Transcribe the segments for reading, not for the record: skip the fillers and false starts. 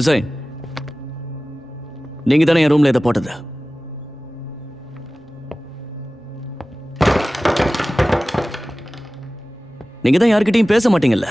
ஹுசைன், நீங்க தானே என் ரூம்ல இதை போட்டது? நீங்க தான் யார்கிட்டயும் பேச மாட்டீங்கல்ல?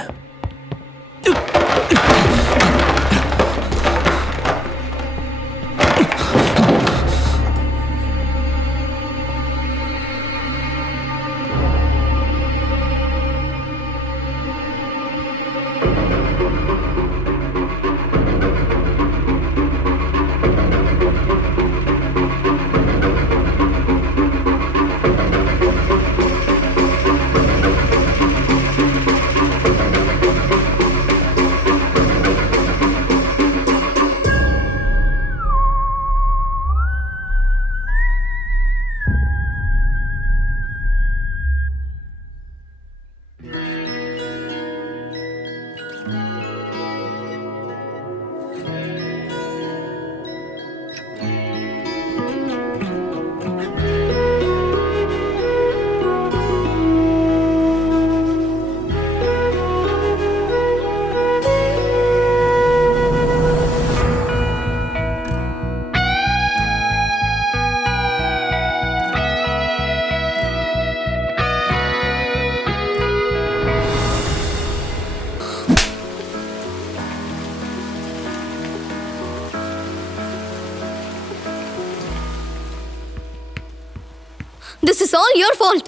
This is all your fault.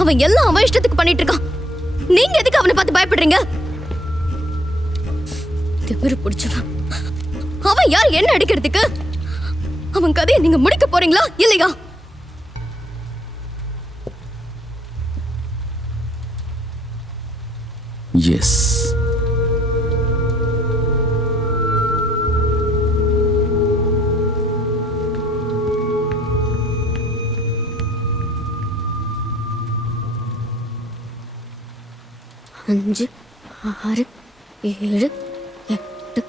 அவன் எல்லாம் அவன் இஷ்டத்துக்கு பண்ணிட்டு இருக்கான். நீங்க எதுக்கு அவனை பார்த்து பயப்படுறீங்க? திமிரு பிடிச்சவன். அவன் யார் என்ன அடிக்கிறதுக்கு? அவன் கதையை நீங்க முடிக்க போறீங்களா இல்லையா? எஸ். அஞ்சு, 6, 7, 8,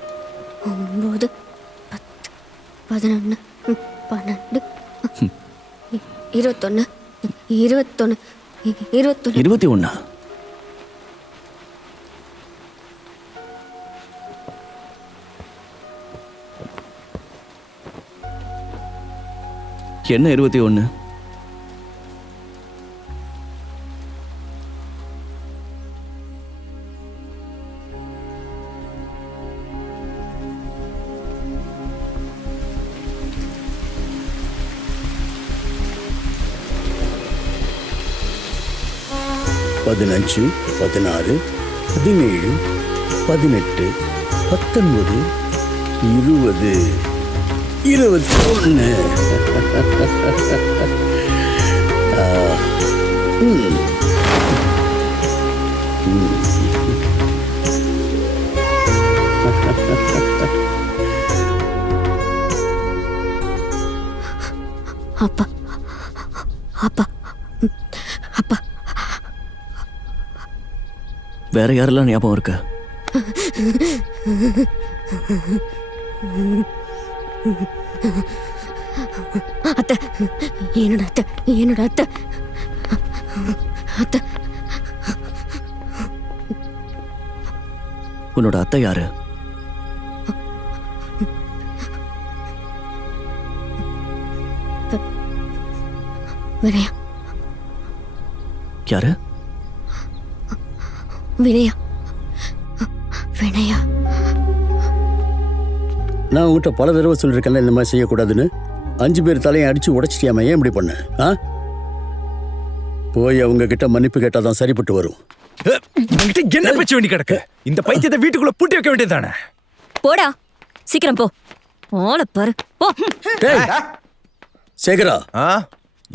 9, 10, 11, 12, 21, 21, 21. என்ன 21? பதினஞ்சு, 16, 17, 18, 19, 20, 21. அப்பா, அப்பா, அப்பா. வேற யாரெல்லாம் ஞாபகம் இருக்கு? அத்தை, என்னோட அத்தை, என்னோட அத்தை, அத்தை. உன்னோட அத்தை யாரு? வினயா. யாரு? வினயா, வினயா. நான் உங்ககிட்ட பல தடவை சொல்லியிருக்கேன்ல இந்த மாதிரி செய்யக்கூடாதுன்னு. 5 பேர் தலையை அடிச்சு உடைச்சிட்டியாம ஏன் இப்படி பண்ண? போய் அவங்க கிட்ட மன்னிப்பு கேட்டாதான் சரிப்பட்டு வரும். என்ன பேச்சு வேண்டி கிடக்கு? இந்த பைத்தியத்தை வீட்டுக்குள்ள பூட்டி வைக்க வேண்டியதானே? போடா, சீக்கிரம் போ. ஓலை பாரு, போ. சேகரா,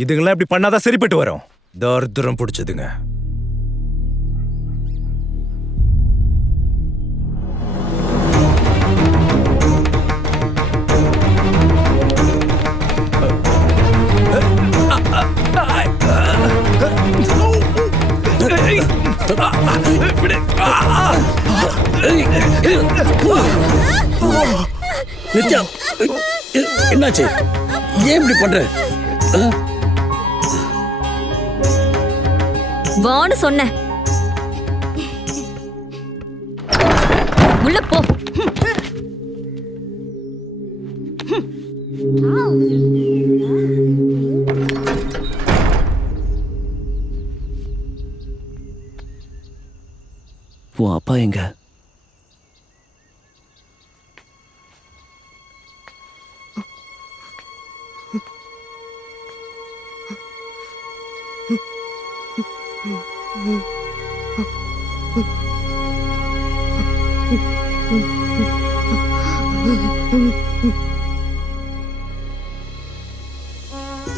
இதுங்களாம் இப்படி பண்ணாதான் சரிப்பட்டு வரும். தர்தரம் பிடிச்சதுங்க. நித்யா, என்னாச்சு? ஏன் இப்படி பண்ற? வான்னு சொன்னேன். உள்ள போ. உன் அப்பா எங்க?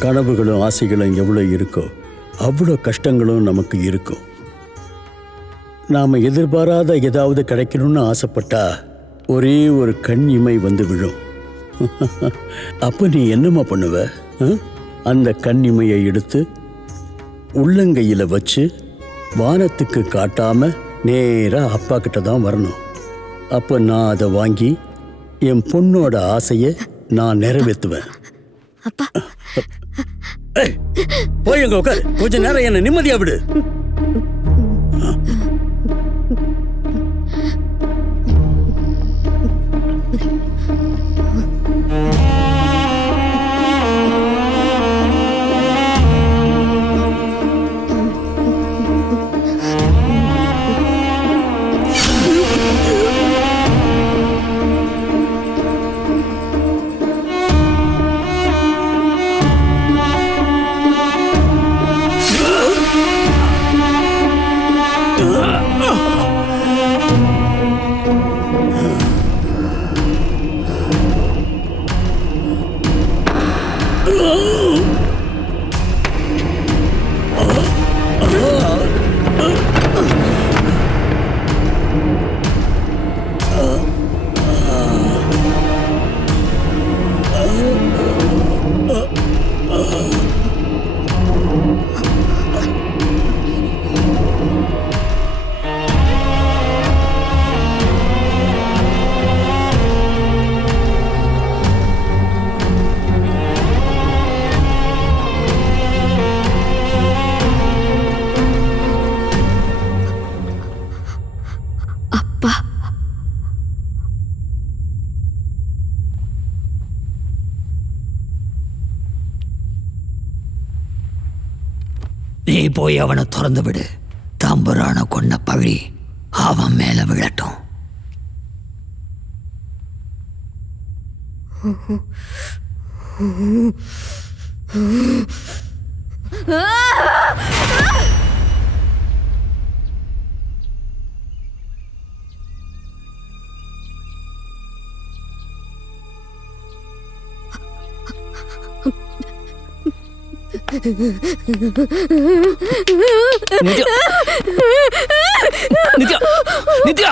கனவுகளும் ஆசைகளும் எவ்வளோ இருக்கோ அவ்வளோ கஷ்டங்களும் நமக்கு இருக்கும். நாம் எதிர்பாராத ஏதாவது கிடைக்கணும்னு ஆசைப்பட்டா ஒரே ஒரு கண் இமை வந்து விழும். அப்போ நீ என்னம்மா பண்ணுவ? அந்த கண் இமையை எடுத்து உள்ளங்கையில் வச்சு வானத்துக்கு காட்டாம நேராக அப்பா கிட்ட தான் வரணும். அப்போ நான் அதை வாங்கி என் பொண்ணோட ஆசையை நான் நிறைவேற்றுவேன். அப்பா போய் எங்க உட்கார், கொஞ்ச நேரம் என்ன நிம்மதியா விடு. நீ போய் அவனை திறந்து விடு. தம்புரான கொன்ன பழி அவன் மேல விழட்டும். நித்யா, நித்யா, நித்யா.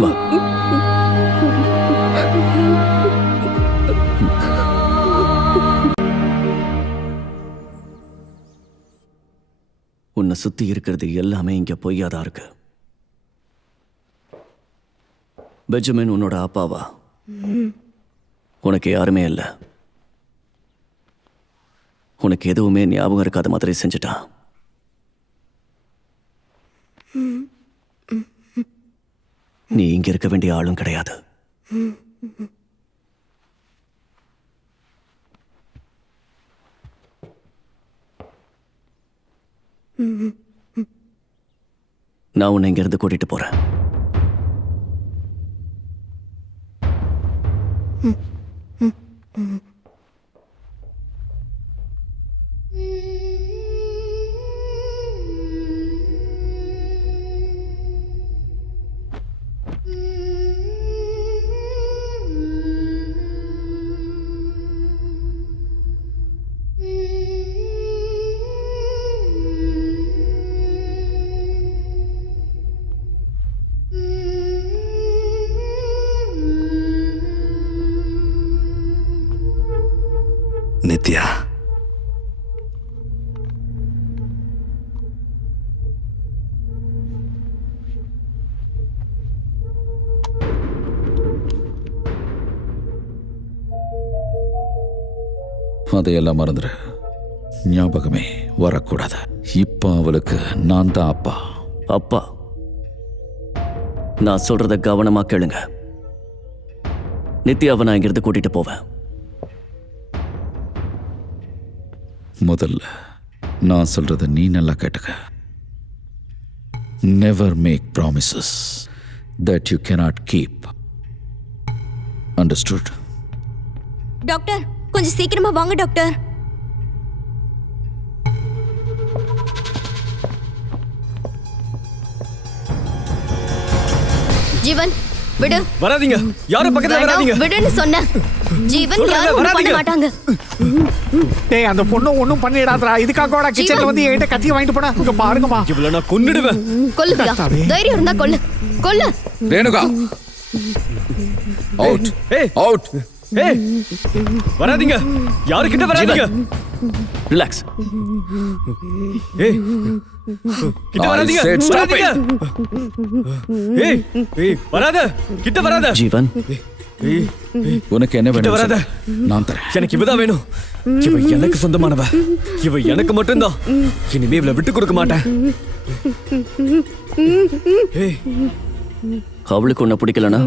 வா. உன்னை சுத்தி இருக்கிறது எல்லாமே இங்க பொய்யாதான் இருக்கு. பெஞ்சமின் உன்னோட அப்பாவா? உனக்கு யாருமே இல்ல. உனக்கு எதுவுமே ஞாபகம் இருக்காத மாதிரி செஞ்சுட்டான். நீ இங்க இருக்க வேண்டிய ஆளும் கிடையாது. நான் உன்னை இங்க இருந்து கூட்டிட்டு போறேன். நித்யா, அதையெல்லாம் மறந்துரு. ஞாபகமே வரக்கூடாது. இப்ப அவளுக்கு நான் தான் அப்பா. அப்பா, நான் சொல்றத கவனமா கேளுங்க. நித்யாவை நான் இங்கிருந்து கூட்டிட்டு போவேன். முதல்ல நான் சொல்றத நீ நல்லா கேட்டுக்க. Never make promises that you cannot keep. Understood? Doctor கொஞ்சம் சீக்கிரமா வாங்க டாக்டர். ஜீவன் விடு. வராதீங்க, யாரும் பக்கத்துல வேண்டாம், வராதீங்க. விடுன்னு சொன்னேன். ஜீவன் சொல்றேன், யாரும் ஒண்ணும் பண்ண வராதீங்க. மாட்டாங்க. டேய் அந்த பொண்ணு ஒண்ணும் பண்ணிடாதடா. இதுக்காக கிச்சன்ல வந்து என்கிட்ட கத்தி வாங்கிட்டு போனா இங்க பாருங்கம்மா. இவ்வளவு நான் கொன்னுடுவேன். கொல்லுவியா? தைரியம் இருந்தா கொல்லு. கொல்லு. ரேணுகா, அவுட் ஏய். அவுட். ஏய், வராதீங்க, யாரு கிட்ட வராதீங்க. ரிலாக்ஸ். ஏய், கிட்ட I வராதீங்க. said stop வராதீங்க. ஏய், ஏய், வராத, கிட்ட வராத. ஜீவன், ஏய், உனக்கு என்ன கிட்ட வேணும் வராத. சொல்லு. நான் தரேன். எனக்கு இவதான் வேணும். இவ எனக்கு சொந்தமானவ. இவ எனக்கு மட்டும்தான். இனிமே இவளை விட்டு கொடுக்க மாட்டேன். ஏய், அவளுக்கு உன்னை பிடிக்கலனா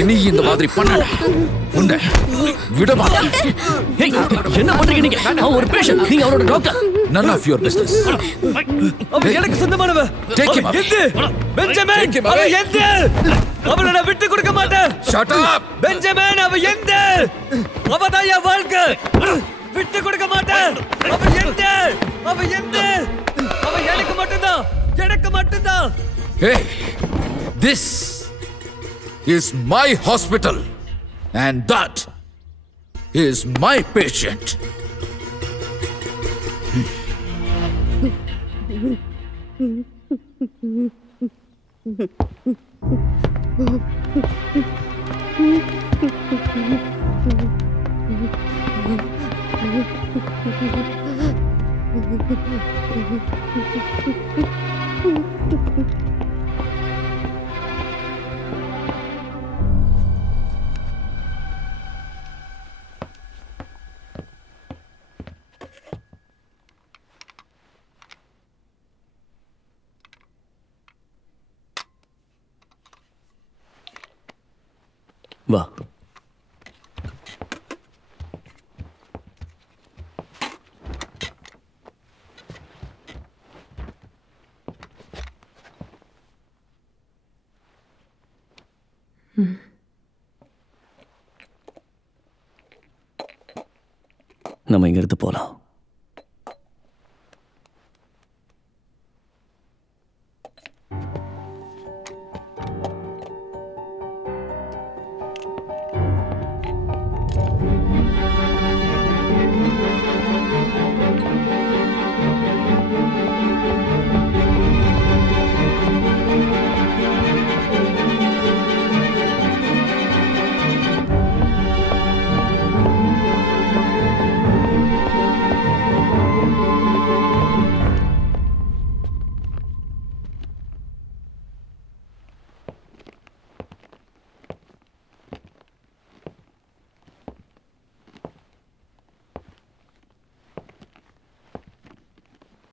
இனி இந்த மாதிரி பண்ணல உன்னை விட மாட்டேன். ஏய், என்ன பண்றீங்க நீங்க? அவன் ஒரு பேஷண்ட், நீங்க அவரோட doctor. None of your business. அவ எனக்கு சொந்தமானவ. Take him அவ away. எந்து? பெஞ்சமின், Take him அவ away. எந்து? அவளை நான் விட்டு கொடுக்க மாட்டேன். Shut up. பெஞ்சமின், அவ எந்து? அவதான் என் வாழ்க்கை. விட்டு கொடுக்க மாட்டேன். அவ எந்து? அவ எந்து? அவ எனக்கு மட்டும்தான், எனக்கு மட்டும்தான். Hey, this is my hospital and that is my patient. வா. நம்ம இங்கிருந்து போலாம்.